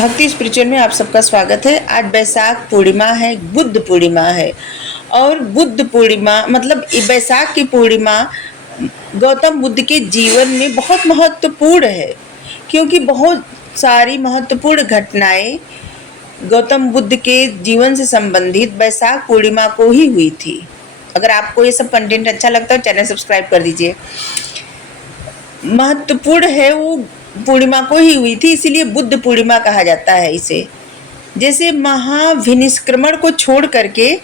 भक्ति स्पिरिचुअल में आप सबका स्वागत है। आज बैसाख पूर्णिमा है, बुद्ध पूर्णिमा है। और बुद्ध पूर्णिमा मतलब बैसाख की पूर्णिमा गौतम बुद्ध के जीवन में बहुत महत्वपूर्ण है, क्योंकि बहुत सारी महत्वपूर्ण घटनाएं गौतम बुद्ध के जीवन से संबंधित बैसाख पूर्णिमा को ही हुई थी। अगर आपको ये सब कंटेंट अच्छा लगता है चैनल सब्सक्राइब कर दीजिए। महत्वपूर्ण है वो पूर्णिमा को ही हुई थी, इसीलिए बुद्ध पूर्णिमा कहा जाता है इसे। जैसे महाविनिष्क्रमण को छोड़ करके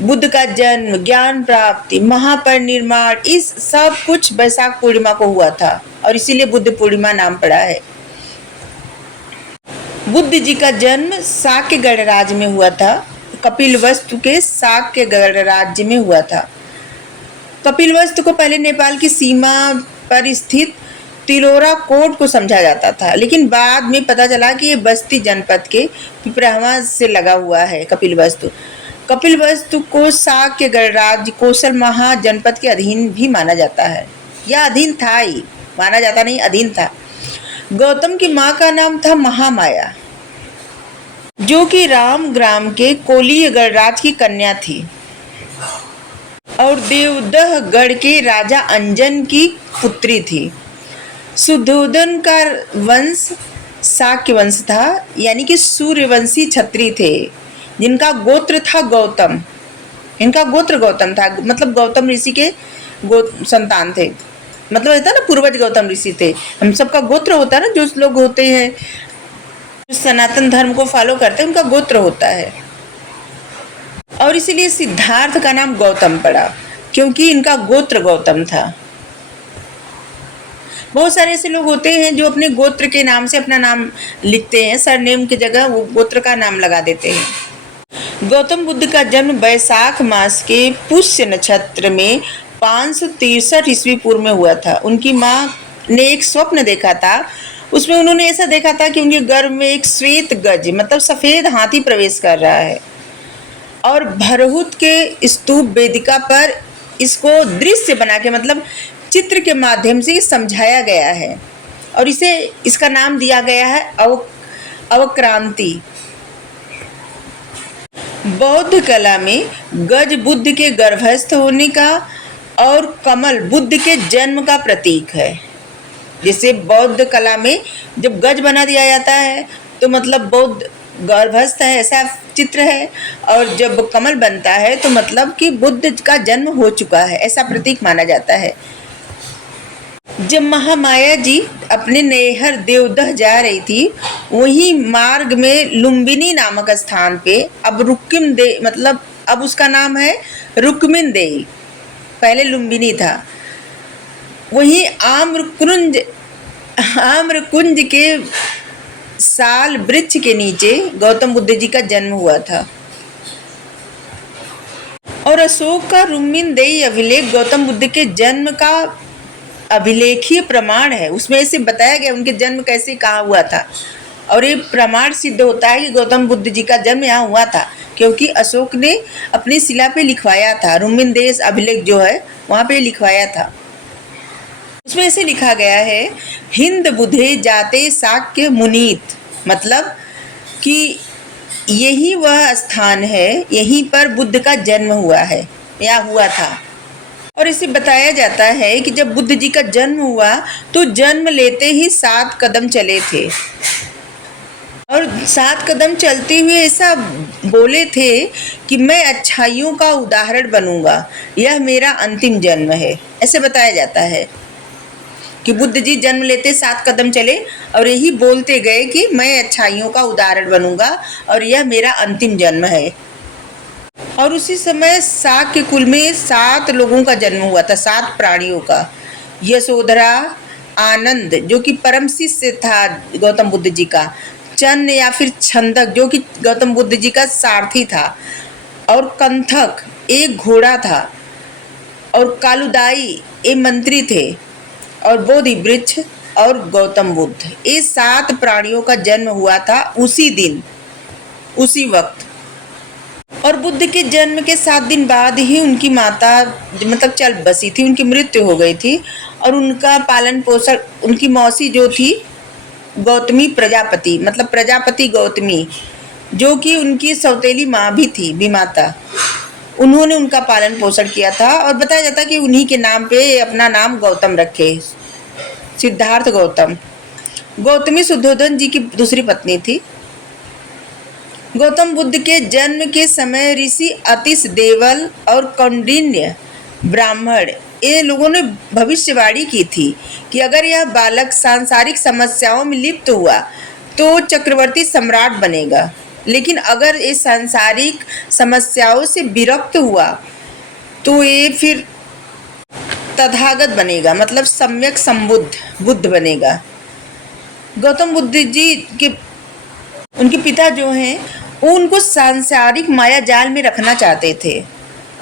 बुद्ध का जन्म, ज्ञान प्राप्ति, महापरिनिर्वाण, इस सब कुछ बैसाख पूर्णिमा को हुआ था और इसीलिए बुद्ध पूर्णिमा नाम पड़ा है। बुद्ध जी का जन्म शाक्य गणराज्य में हुआ था। कपिलवस्तु के शाक्य गणराज्य में हुआ था। कपिलवस्तु को पहले नेपाल की सीमा पर स्थित तिलोरा कोट को समझा जाता था, लेकिन बाद में पता चला कि ये बस्ती जनपद के पिपरावा से लगा हुआ है। कपिलवस्तु को शाक्य गणराज्य कोसल महाजनपद के अधीन भी माना जाता है, या अधीन था ही, माना जाता नहीं, अधीन था। गौतम की माँ का नाम था महामाया, जो कि राम ग्राम के कोलीय गणराज की कन्या थी और देवदह गढ़ के राजा अंजन की पुत्री थी। सुधोधन का वंश शाक्य वंश था, यानी कि सूर्यवंशी क्षत्रिय थे, जिनका गोत्र था गौतम। इनका गोत्र गौतम था, मतलब गौतम ऋषि के संतान थे। मतलब होता ना, पूर्वज गौतम ऋषि थे। हम सबका गोत्र होता है ना, जो लोग होते हैं जो सनातन धर्म को फॉलो करते हैं, उनका गोत्र होता है। और इसीलिए सिद्धार्थ का नाम गौतम पड़ा, क्योंकि इनका गोत्र गौतम था। बहुत सारे ऐसे लोग होते हैं जो अपने गोत्र के नाम से अपना नाम लिखते हैं, सरनेम की जगह वो गोत्र का नाम लगा देते हैं। गौतम बुद्ध का जन्म बैसाख मास के पुष्य नक्षत्र में 563 ईस्वी पूर्व में हुआ था। उनकी माँ ने एक स्वप्न देखा था। उसमें उन्होंने ऐसा देखा था कि उनके गर्भ में एक श्वेत गज मतलब सफेद हाथी प्रवेश कर रहा है, और भरहुत के स्तूप वेदिका पर इसको दृश्य बना के मतलब चित्र के माध्यम से समझाया गया है, और इसका नाम दिया गया है अवक्रांति। बौद्ध कला में गज बुद्ध के गर्भस्थ होने का और कमल बुद्ध के जन्म का प्रतीक है। जैसे बौद्ध कला में जब गज बना दिया जाता है तो मतलब बौद्ध गर्भस्थ है, ऐसा चित्र है, और जब कमल बनता है तो मतलब कि बुद्ध का जन्म हो चुका है, ऐसा प्रतीक माना जाता है। जब महामाया जी अपने नैहर देवदह जा रही थी, वही मार्ग में लुम्बिनी नामक स्थान पे अब रुक्मिन दे मतलब अब उसका नाम है रुक्मिन देई, पहले लुम्बिनी था। वही आम्रकुंज के साल वृक्ष के नीचे गौतम बुद्ध जी का जन्म हुआ था। और अशोक का रुक्मिन देई अभिलेख गौतम बुद्ध के जन्म का अभिलेखीय प्रमाण है। उसमें ऐसे बताया गया उनके जन्म कैसे कहाँ हुआ था, और ये प्रमाण सिद्ध होता है कि गौतम बुद्ध जी का जन्म यहाँ हुआ था, क्योंकि अशोक ने अपनी शिला पे लिखवाया था। रुक्मिन देश अभिलेख जो है वहाँ पे लिखवाया था। उसमें ऐसे लिखा गया है, हिंद बुधे जाते शाक्य मुनीत, मतलब कि यही वह स्थान है, यहीं पर बुद्ध का जन्म हुआ है या हुआ था। और इसे बताया जाता है कि जब बुद्ध जी का जन्म हुआ तो जन्म लेते ही 7 कदम चले थे, और 7 कदम चलते हुए ऐसा बोले थे कि मैं अच्छाइयों का उदाहरण बनूंगा, यह मेरा अंतिम जन्म है। ऐसे बताया जाता है कि बुद्ध जी जन्म लेते 7 कदम चले और यही बोलते गए कि मैं अच्छाइयों का उदाहरण बनूंगा और यह मेरा अंतिम जन्म है। और उसी समय शाक्य कुल में 7 लोगों का जन्म हुआ था, 7 प्राणियों का। यशोधरा, आनंद जो कि परम शिष्य था गौतम बुद्ध जी का, चन्न या फिर छंदक जो कि गौतम बुद्ध जी का सारथी था, और कंथक एक घोड़ा था, और कालुदाई ये मंत्री थे, और बोधि वृक्ष और गौतम बुद्ध, ये 7 प्राणियों का जन्म हुआ था उसी दिन, उसी वक्त। और बुद्ध के जन्म के 7 दिन बाद ही उनकी माता मतलब चल बसी थी, उनकी मृत्यु हो गई थी, और उनका पालन पोषण उनकी मौसी जो थी गौतमी प्रजापति, मतलब प्रजापति गौतमी, जो कि उनकी सौतेली माँ भी थी, विमाता, उन्होंने उनका पालन पोषण किया था। और बताया जाता कि उन्हीं के नाम पे अपना नाम गौतम रखे, सिद्धार्थ गौतम। गौतमी शुद्धोधन जी की दूसरी पत्नी थी। गौतम बुद्ध के जन्म के समय ऋषि अतिश देवल और कौंडिन्य ब्राह्मण, ये लोगों ने भविष्यवाणी की थी कि अगर यह बालक सांसारिक समस्याओं में लिप्त हुआ तो चक्रवर्ती सम्राट बनेगा, लेकिन अगर ये सांसारिक समस्याओं से विरक्त हुआ तो ये फिर तथागत बनेगा, मतलब सम्यक संबुद्ध बुद्ध बनेगा। गौतम बुद्ध जी के उनके पिता जो हैं वो उनको सांसारिक माया जाल में रखना चाहते थे,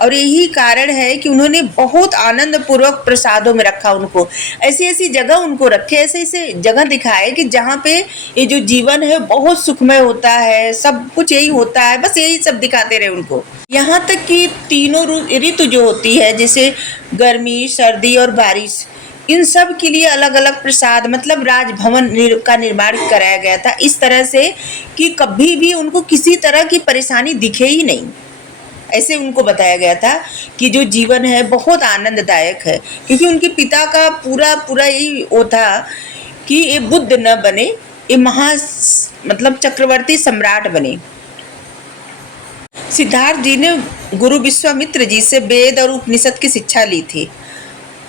और यही कारण है कि उन्होंने बहुत आनंद पूर्वक प्रसादों में रखा उनको। ऐसी ऐसी जगह उनको रखे, ऐसे ऐसे जगह दिखाए कि जहाँ पे ये जो जीवन है बहुत सुखमय होता है, सब कुछ यही होता है, बस यही सब दिखाते रहे उनको। यहाँ तक कि तीनों ऋतु जो होती है, जैसे गर्मी, सर्दी और बारिश, इन सब के लिए अलग अलग प्रसाद, मतलब राजभवन का निर्माण कराया गया था इस तरह से कि कभी भी उनको किसी तरह की परेशानी दिखे ही नहीं। ऐसे उनको बताया गया था कि जो जीवन है बहुत आनंददायक है, क्योंकि उनके पिता का पूरा पूरा यही वो था कि ये बुद्ध न बने, ये मतलब चक्रवर्ती सम्राट बने। सिद्धार्थ जी ने गुरु विश्वामित्र जी से वेद और उपनिषद की शिक्षा ली थी,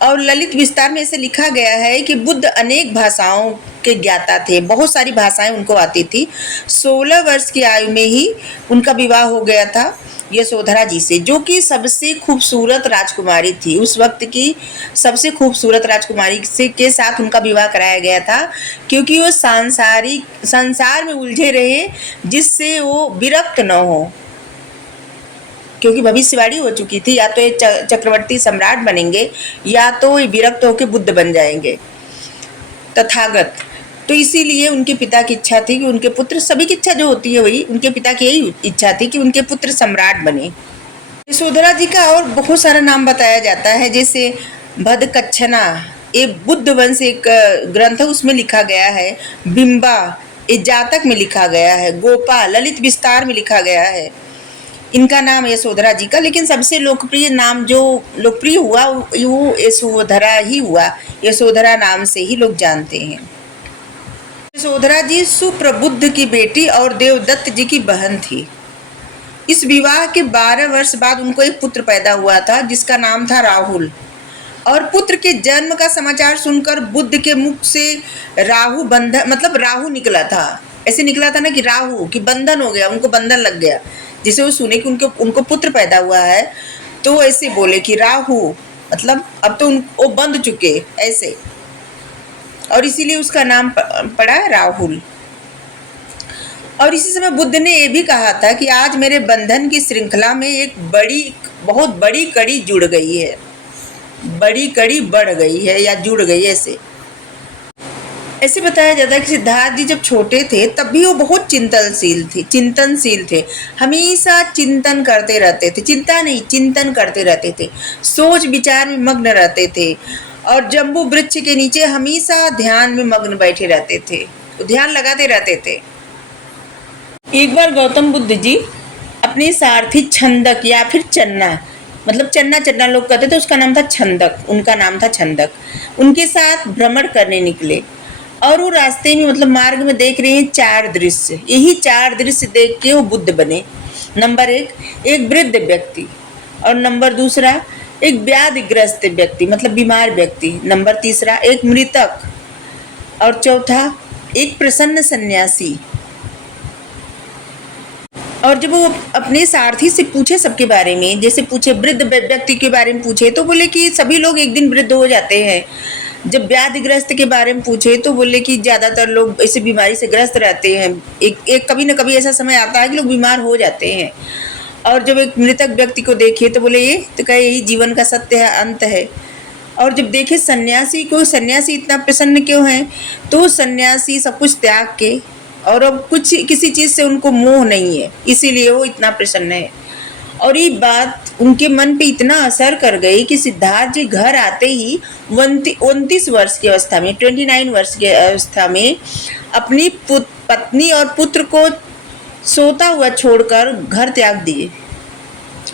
और ललित विस्तार में ऐसे लिखा गया है कि बुद्ध अनेक भाषाओं के ज्ञाता थे, बहुत सारी भाषाएं उनको आती थी। 16 वर्ष की आयु में ही उनका विवाह हो गया था यशोधरा जी से, जो कि सबसे खूबसूरत राजकुमारी थी। उस वक्त की सबसे खूबसूरत राजकुमारी से के साथ उनका विवाह कराया गया था, क्योंकि वो संसार में उलझे रहे, जिससे वो विरक्त न हो, क्योंकि भविष्यवाणी हो चुकी थी या तो ये चक्रवर्ती सम्राट बनेंगे या तो ये विरक्त होकर बुद्ध बन जाएंगे, तथागत। तो इसीलिए उनके पिता की इच्छा थी कि उनके पुत्र, सभी की इच्छा जो होती है वही, उनके पिता की यही इच्छा थी कि उनके पुत्र सम्राट बने। यशोधरा जी का और बहुत सारा नाम बताया जाता है, जैसे भदकच्छना, ये बुद्ध वंश एक ग्रंथ है, उसमें लिखा गया है। बिंबा, ये जातक में लिखा गया है। गोपा, ललित विस्तार में लिखा गया है। इनका नाम यशोधरा जी का, लेकिन सबसे लोकप्रिय नाम जो लोकप्रिय हुआ वो यशोधरा ही हुआ। यशोधरा नाम से ही लोग जानते हैं। यशोधरा जी सुप्रबुद्ध की बेटी और देवदत्त जी की बहन थी। इस विवाह के 12 वर्ष बाद उनको एक पुत्र पैदा हुआ था, जिसका नाम था राहुल। और पुत्र के जन्म का समाचार सुनकर बुद्ध के मुख से राहु बंधन, मतलब राहु निकला था। ऐसे निकला था ना कि राहु कि बंधन हो गया, उनको बंधन लग गया। जिसे वो सुने कि उनको पुत्र पैदा हुआ है, तो ऐसे बोले कि राहु, मतलब अब तो वो बंध चुके ऐसे, और इसीलिए उसका नाम पड़ा राहुल। और इसी समय बुद्ध ने ये भी कहा था कि आज मेरे बंधन की श्रृंखला में एक बहुत बड़ी कड़ी जुड़ गई है, बड़ी कड़ी बढ़ गई है या जुड़ गई है। ऐसे बताया जाता है कि सिद्धार्थ जी जब छोटे थे तब भी वो बहुत चिंतनशील थे, हमेशा चिंतन करते रहते थे, चिंता नहीं चिंतन करते रहते थे, सोच विचार में मग्न रहते थे, और जम्बू वृक्ष के नीचे हमेशा ध्यान में मग्न बैठे रहते थे, तो ध्यान लगाते रहते थे। एक बार गौतम बुद्ध जी अपने सारथी छंदक या फिर चन्ना, मतलब चन्ना लोग कहते थे, उसका नाम था छंदक, उनका नाम था छंदक, उनके साथ भ्रमण करने निकले। और वो रास्ते में, मतलब मार्ग में देख रहे हैं 4 दृश्य। यही 4 दृश्य देख के वो बुद्ध बने। नंबर 1, एक वृद्ध व्यक्ति, और नंबर 2 एक व्याधिग्रस्त व्यक्ति, मतलब बीमार व्यक्ति। नंबर 3 एक मृतक, और 4 एक प्रसन्न सन्यासी। और जब वो अपने सारथी से पूछे सबके बारे में, जैसे पूछे वृद्ध व्यक्ति के बारे में पूछे तो बोले कि सभी लोग एक दिन वृद्ध हो जाते हैं। जब व्याधिग्रस्त के बारे में पूछे तो बोले कि ज़्यादातर लोग ऐसी बीमारी से ग्रस्त रहते हैं, एक कभी न कभी ऐसा समय आता है कि लोग बीमार हो जाते हैं। और जब एक मृतक व्यक्ति को देखे तो बोले ये तो कहे यही जीवन का सत्य है, अंत है। और जब देखे सन्यासी को, सन्यासी इतना प्रसन्न क्यों है, तो सन्यासी सब कुछ त्याग के, और अब किसी चीज़ से उनको मोह नहीं है, इसीलिए वो इतना प्रसन्न है। और ये बात उनके मन पे इतना असर कर गई कि सिद्धार्थ जी घर आते ही 29 वर्ष की अवस्था में, 29 वर्ष की अवस्था में अपनी पत्नी और पुत्र को सोता हुआ छोड़कर घर त्याग दिए।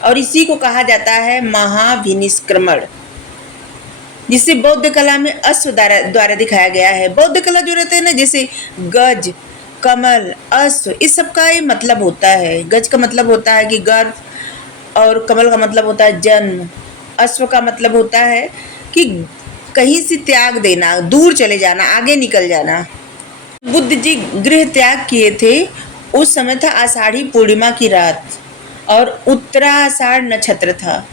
और इसी को कहा जाता है महाभिनिष्क्रमण, जिसे बौद्ध कला में अश्व द्वारा दिखाया गया है। बौद्ध कला जो रहते हैं ना, जैसे गज, कमल, अश्व, इस सब का ये मतलब होता है। गज का मतलब होता है कि गर्भ, और कमल का मतलब होता है जन्म, अश्व का मतलब होता है कि कहीं से त्याग देना, दूर चले जाना, आगे निकल जाना। बुद्ध जी गृह त्याग किए थे, उस समय था आषाढ़ी पूर्णिमा की रात और उत्तराषाढ़ नक्षत्र था।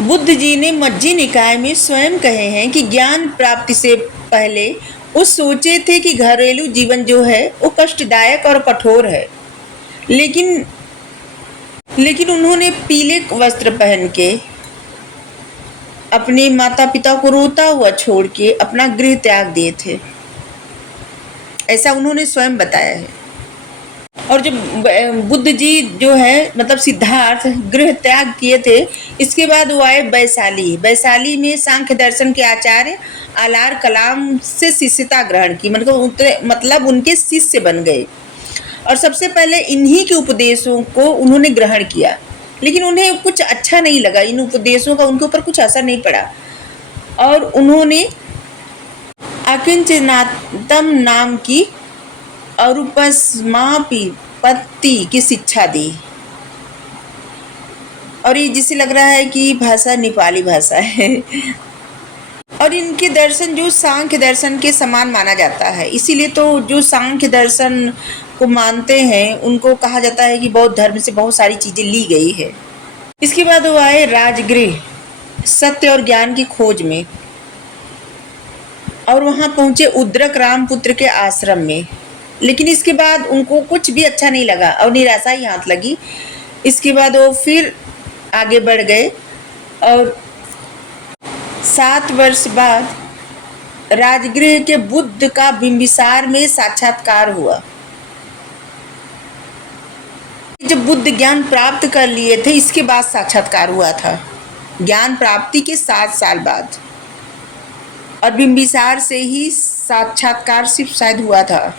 बुद्ध जी ने मज्जी निकाय में स्वयं कहे हैं कि ज्ञान प्राप्ति से पहले वो सोचे थे कि घरेलू जीवन जो है वो कष्टदायक और कठोर है, लेकिन उन्होंने पीले वस्त्र पहन के अपने माता पिता को रोता हुआ छोड़ के अपना गृह त्याग दिए थे, ऐसा उन्होंने स्वयं बताया है। और जब बुद्ध जी जो है मतलब सिद्धार्थ गृह त्याग किए थे, इसके बाद वो आए वैशाली। वैशाली में सांख्य दर्शन के आचार्य आलार कलाम से शिष्यता ग्रहण की, मतलब उनके शिष्य बन गए। और सबसे पहले इन्हीं के उपदेशों को उन्होंने ग्रहण किया, लेकिन उन्हें कुछ अच्छा नहीं लगा, इन उपदेशों का उनके ऊपर कुछ असर नहीं पड़ा, और उन्होंने अकिंचनातम नाम की अरूपस्मापिपत्ति की शिक्षा दी। और ये जिसे लग रहा है कि भाषा नेपाली भाषा है। और इनके दर्शन जो सांख्य दर्शन के समान माना जाता है, इसीलिए तो जो सांख्य दर्शन को मानते हैं उनको कहा जाता है कि बौद्ध धर्म से बहुत सारी चीजें ली गई है। इसके बाद वो आए राजगृह सत्य और ज्ञान की खोज में, और वहां पहुंचे उद्रक रामपुत्र के आश्रम में। लेकिन इसके बाद उनको कुछ भी अच्छा नहीं लगा और निराशा ही हाथ लगी। इसके बाद वो फिर आगे बढ़ गए और 7 वर्ष बाद राजगृह के बुद्ध का बिंबिसार में साक्षात्कार हुआ। जब बुद्ध ज्ञान प्राप्त कर लिए थे, इसके बाद साक्षात्कार हुआ था, ज्ञान प्राप्ति के 7 साल बाद। और बिंबिसार से ही साक्षात्कार सिर्फ शायद हुआ था।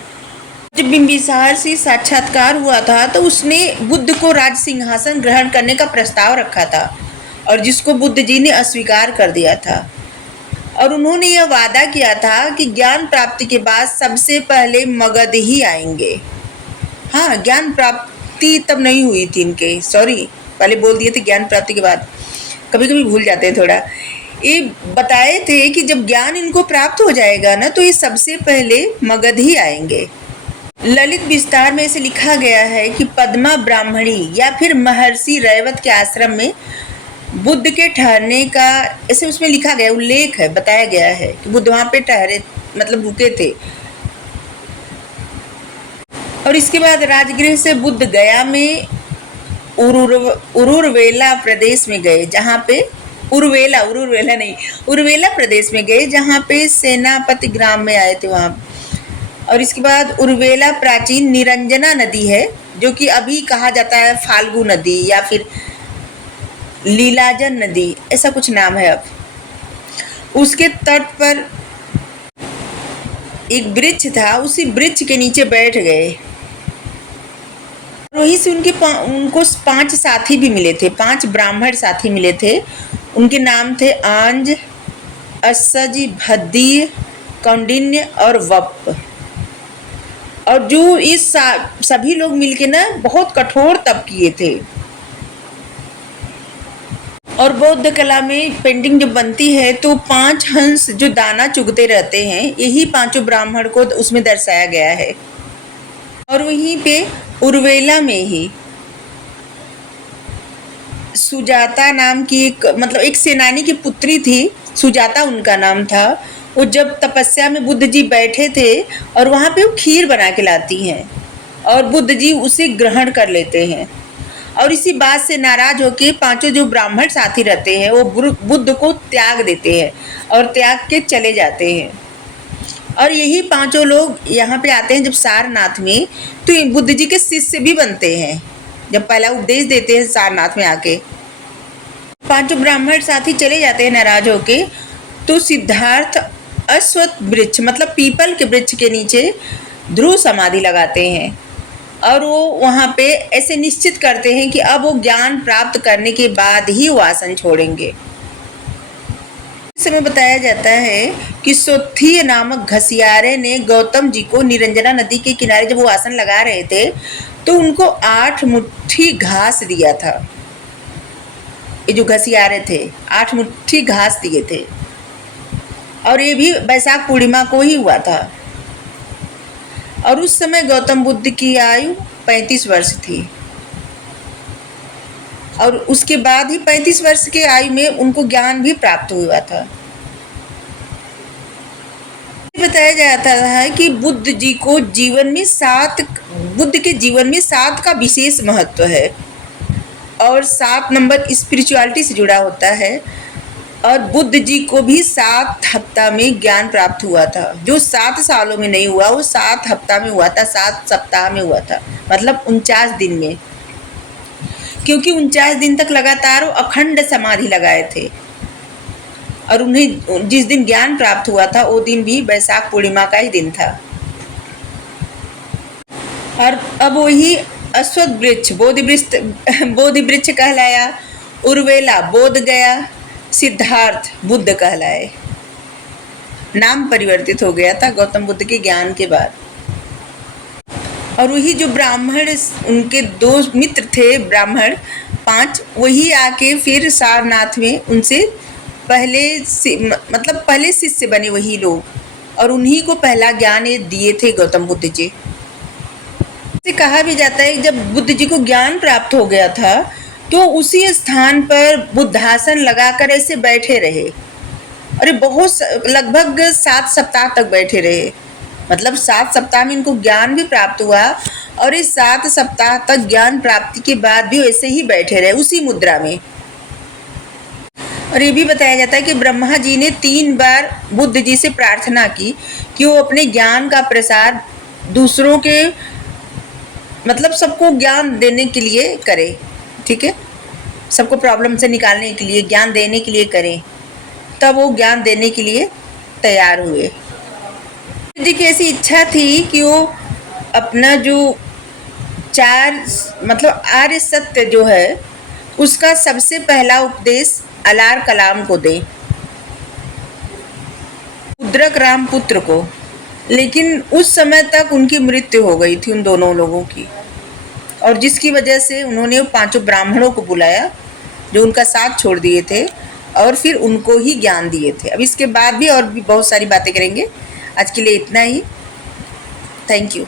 जब बिंबिसार से साक्षात्कार हुआ था तो उसने बुद्ध को राज सिंहासन ग्रहण करने का प्रस्ताव रखा था, और जिसको बुद्ध जी ने अस्वीकार कर दिया था। और उन्होंने यह वादा किया था कि ज्ञान प्राप्ति के बाद सबसे पहले मगध ही आएंगे। हाँ, ज्ञान प्राप्ति तब नहीं हुई थी इनके, सॉरी, पहले बोल दिए थे ज्ञान प्राप्ति के बाद, कभी कभी भूल जाते हैं थोड़ा। ये बताए थे कि जब ज्ञान इनको प्राप्त हो जाएगा ना, तो ये सबसे पहले मगध ही आएंगे। ललित विस्तार में इसे लिखा गया है कि पद्मा ब्राह्मणी या फिर महर्षि रैवत के आश्रम में बुद्ध के ठहरने का, ऐसे उसमें लिखा गया, उल्लेख है, बताया गया है कि बुद्ध वहां पे ठहरे, मतलब रुके थे। और इसके बाद राजगृह से बुद्ध गया में उरुवेला प्रदेश में गए, जहाँ पे उरुवेला प्रदेश में गए, जहाँ पे सेनापति ग्राम में आए थे वहाँ। और इसके बाद उरुवेला प्राचीन निरंजना नदी है, जो कि अभी कहा जाता है फाल्गु नदी या फिर लीलाजन नदी, ऐसा कुछ नाम है अब। उसके तट पर एक वृक्ष था, उसी वृक्ष के नीचे बैठ गए। वहीं से उनको 5 साथी भी मिले थे, 5 ब्राह्मण साथी मिले थे। उनके नाम थे आंज, अस्सज, भद्दी, कौंडिन्य और वप। और जो इस सभी लोग मिलके ना बहुत कठोर तप किए थे। और बौद्ध कला में पेंटिंग जब बनती है तो 5 हंस जो दाना चुगते रहते हैं, यही 5 ब्राह्मण को उसमें दर्शाया गया है। और वहीं पे उर्वेला में ही सुजाता नाम की एक सेनानी की पुत्री थी, सुजाता उनका नाम था। वो जब तपस्या में बुद्ध जी बैठे थे और वहाँ पे वो खीर बना के लाती हैं और बुद्ध जी उसे ग्रहण कर लेते हैं। और इसी बात से नाराज होकर 5 जो ब्राह्मण साथी रहते हैं वो बुद्ध को त्याग देते हैं और त्याग के चले जाते हैं। और यही 5 लोग यहाँ पे आते हैं जब सारनाथ में, तो बुद्ध जी के शिष्य भी बनते हैं। जब पहला उपदेश देते हैं सारनाथ में आके, पांचों ब्राह्मण साथी चले जाते हैं नाराज होके, तो सिद्धार्थ अश्वत्थ वृक्ष मतलब पीपल के वृक्ष के नीचे ध्रुव समाधि लगाते हैं और वो वहाँ पे ऐसे निश्चित करते हैं कि अब वो ज्ञान प्राप्त करने के बाद ही वो आसन छोड़ेंगे। इस समय बताया जाता है कि सोथी नामक घसियारे ने गौतम जी को निरंजना नदी के किनारे जब वो आसन लगा रहे थे तो उनको 8 मुट्ठी घास दिया था। ये जो घसियारे थे 8 मुट्ठी घास दिए थे और ये भी बैसाख पूर्णिमा को ही हुआ था। और उस समय गौतम बुद्ध की आयु 35 वर्ष थी और उसके बाद ही 35 वर्ष के आयु में उनको ज्ञान भी प्राप्त हुआ था। बताया जाता है कि बुद्ध के जीवन में 7 का विशेष महत्व है और 7 नंबर स्पिरिचुअलिटी से जुड़ा होता है और बुद्ध जी को भी 7 हफ्ता में ज्ञान प्राप्त हुआ था। जो 7 सालों में नहीं हुआ वो 7 हफ्ता में हुआ था, 7 सप्ताह में हुआ था, मतलब 49 दिन में, क्योंकि 49 दिन तक लगातार वो अखंड समाधि लगाए थे और उन्हें जिस दिन ज्ञान प्राप्त हुआ था वो दिन भी बैसाख पूर्णिमा का ही दिन था। और अब वही अश्वत्थ वृक्ष बोधि वृक्ष कहलाया, उर्वेला बोध गया, सिद्धार्थ बुद्ध कहलाए। नाम परिवर्तित हो गया था गौतम बुद्ध के ज्ञान के बाद। और वही जो ब्राह्मण उनके 2 मित्र थे ब्राह्मण 5, वही आके फिर सारनाथ में उनसे पहले शिष्य बने वही लोग और उन्हीं को पहला ज्ञान ये दिए थे गौतम बुद्ध जी। से कहा भी जाता है जब बुद्ध जी को ज्ञान प्राप्त हो गया था तो उसी स्थान पर बुद्धासन लगाकर ऐसे बैठे रहे और लगभग 7 सप्ताह तक बैठे रहे। मतलब 7 सप्ताह में इनको ज्ञान भी प्राप्त हुआ और इस 7 सप्ताह तक ज्ञान प्राप्ति के बाद भी ऐसे ही बैठे रहे उसी मुद्रा में। और ये भी बताया जाता है कि ब्रह्मा जी ने 3 बार बुद्ध जी से प्रार्थना की कि वो अपने ज्ञान का प्रसार दूसरों के मतलब सबको ज्ञान देने के लिए करे, ठीक है, सबको प्रॉब्लम से निकालने के लिए ज्ञान देने के लिए करें, तब वो ज्ञान देने के लिए तैयार हुए। जी की ऐसी इच्छा थी कि वो अपना जो 4 मतलब आर्य सत्य जो है उसका सबसे पहला उपदेश अलार कलाम को दें, उद्रक राम पुत्र को, लेकिन उस समय तक उनकी मृत्यु हो गई थी उन दोनों लोगों की और जिसकी वजह से उन्होंने 5 ब्राह्मणों को बुलाया जो उनका साथ छोड़ दिए थे और फिर उनको ही ज्ञान दिए थे। अब इसके बाद भी और भी बहुत सारी बातें करेंगे। आज के लिए इतना ही। Thank you.